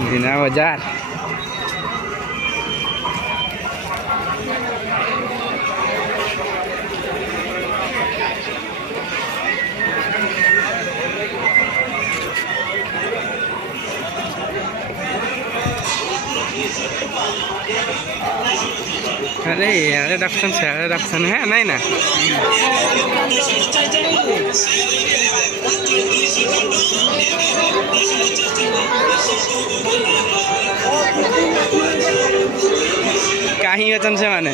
मीना बाजार अरे यार रिडक्शन से रिडक्शन है नहीं ना कहीं वचन से माने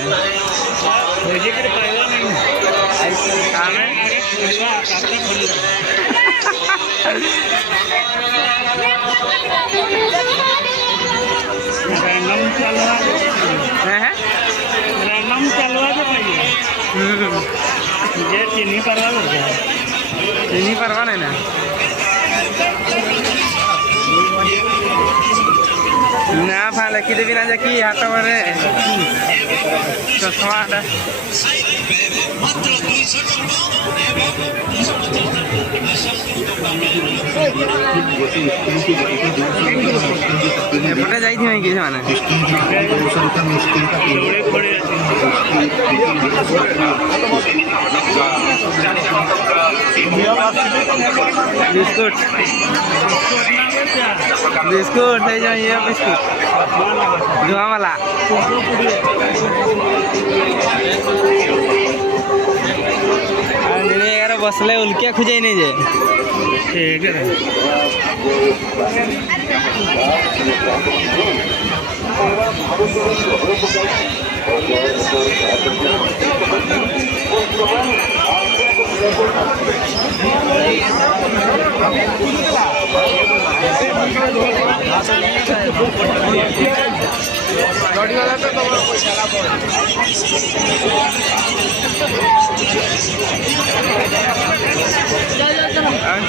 रैंडम चलवा दे ये चीनी परवा नहीं ना ना फाले कि देवी ना जाकी हाथ मारे चश्मा एपटे जाई थी कि माने बिस्कुट बिस्कुट है जो ये बिस्कुट धुआं वाला यार बसले उल्के खुजे नहीं जे ठीक है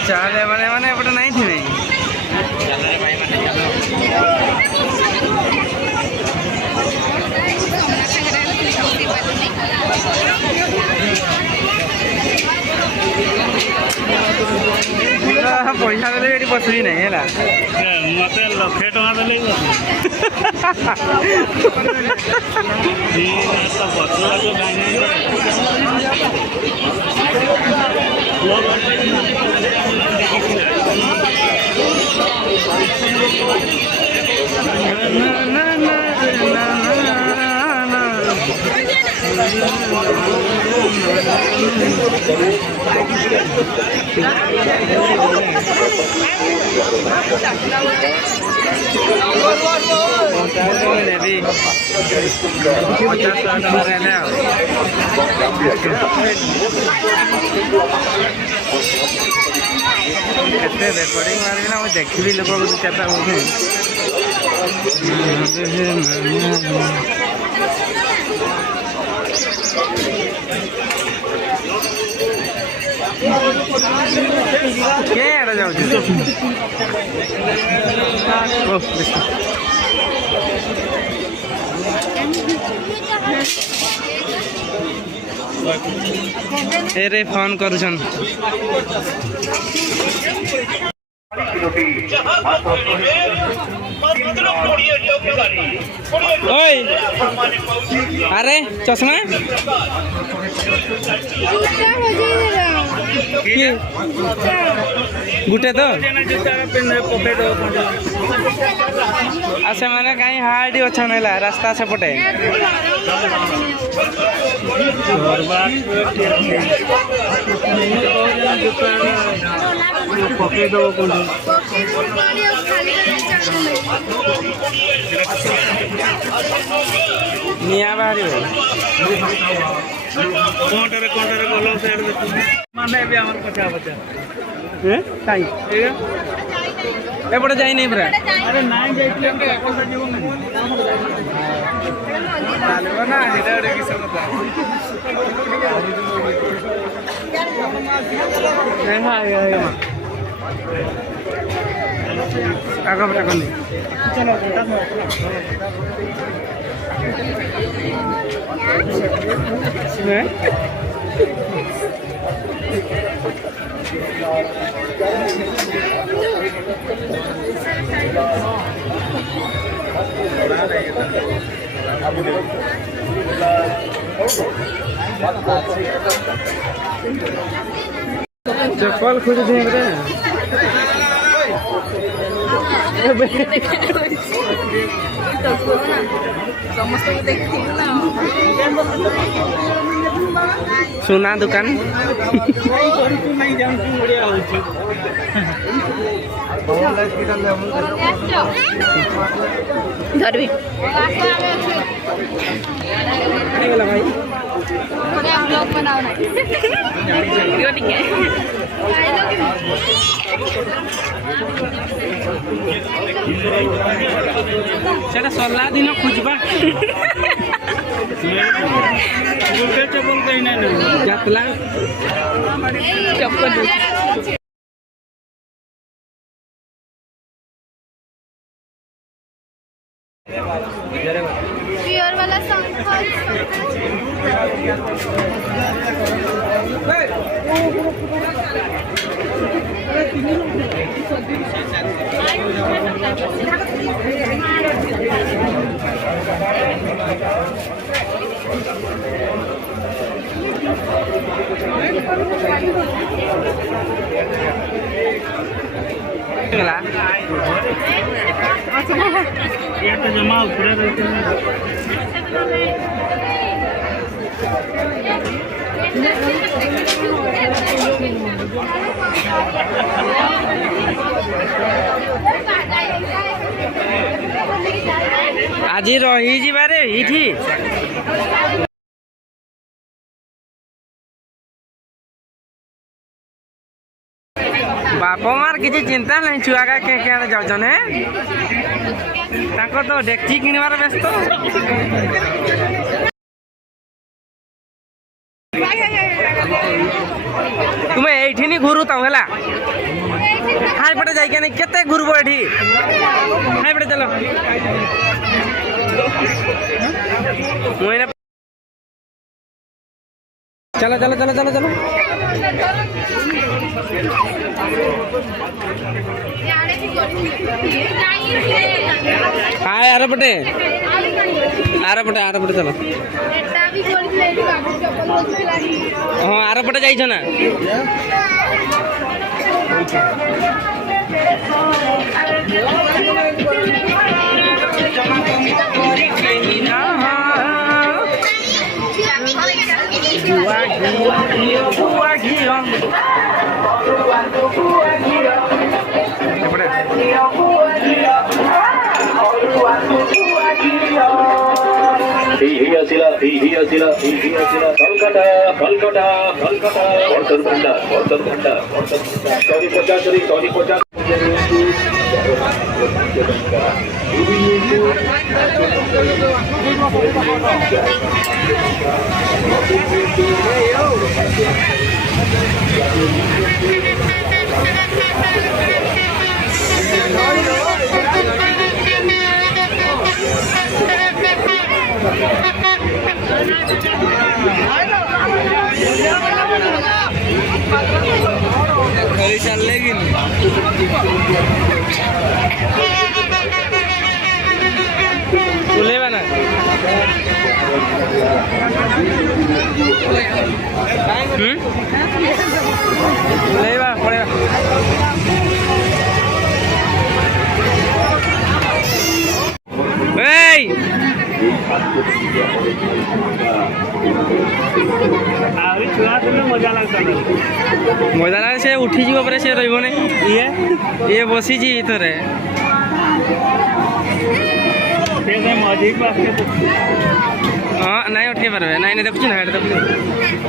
चाले माने माने एपटे नहीं थी नहीं पैसा देले एटी बसली नहीं है मत लक्षे टका देले रेकर्डिंग मारे ना देखी लोक चेता क्या जाऊ एरे फोन करुछन ओए अरे चश्मा गुटे तो मैंने कहीं हार्डी अच्छा नहीं रास्ता से पटे पकड़ दो निया बाहरी कोंटरे गलो से माने भी हमर पचा बचा हैं काई एपटे जाई नहीं पूरा अरे नाइ जाइले के एकोटा जीवन नहीं आलो ना हेडा की समता नहीं हाय हाय ଆଗପଟେ କନି चप्पल खोज देंगे रे सोना दुकान धरबी भाई ब्लॉग बनाओ ना वीडियो टिके सेटा सरला दिन खोजबा गुटे चप्पल कहीं ना जातला चप्पल प्योर वाला ये तो जमा ऊपर रहते हैं आज रही जारे ये बाप मार किसी चिंता नहीं छुआ का के जाऊन है तो डेक्ची किणवार व्यस्त तुम्हें एठी नहीं घुरू तो है हाई पटे जाइए नहीं केते घुरब एठी हाई पटे चलो चलो चलो चलो चलो चलो हाँ आर पटे चलो हाँ आर पटे जाइछ ना चल लेकिन बना पड़ेगा मजा लगता से उठी जी से रही ये बसी थरे हाँ नहीं उठे पारे ना देखुची ना देखुची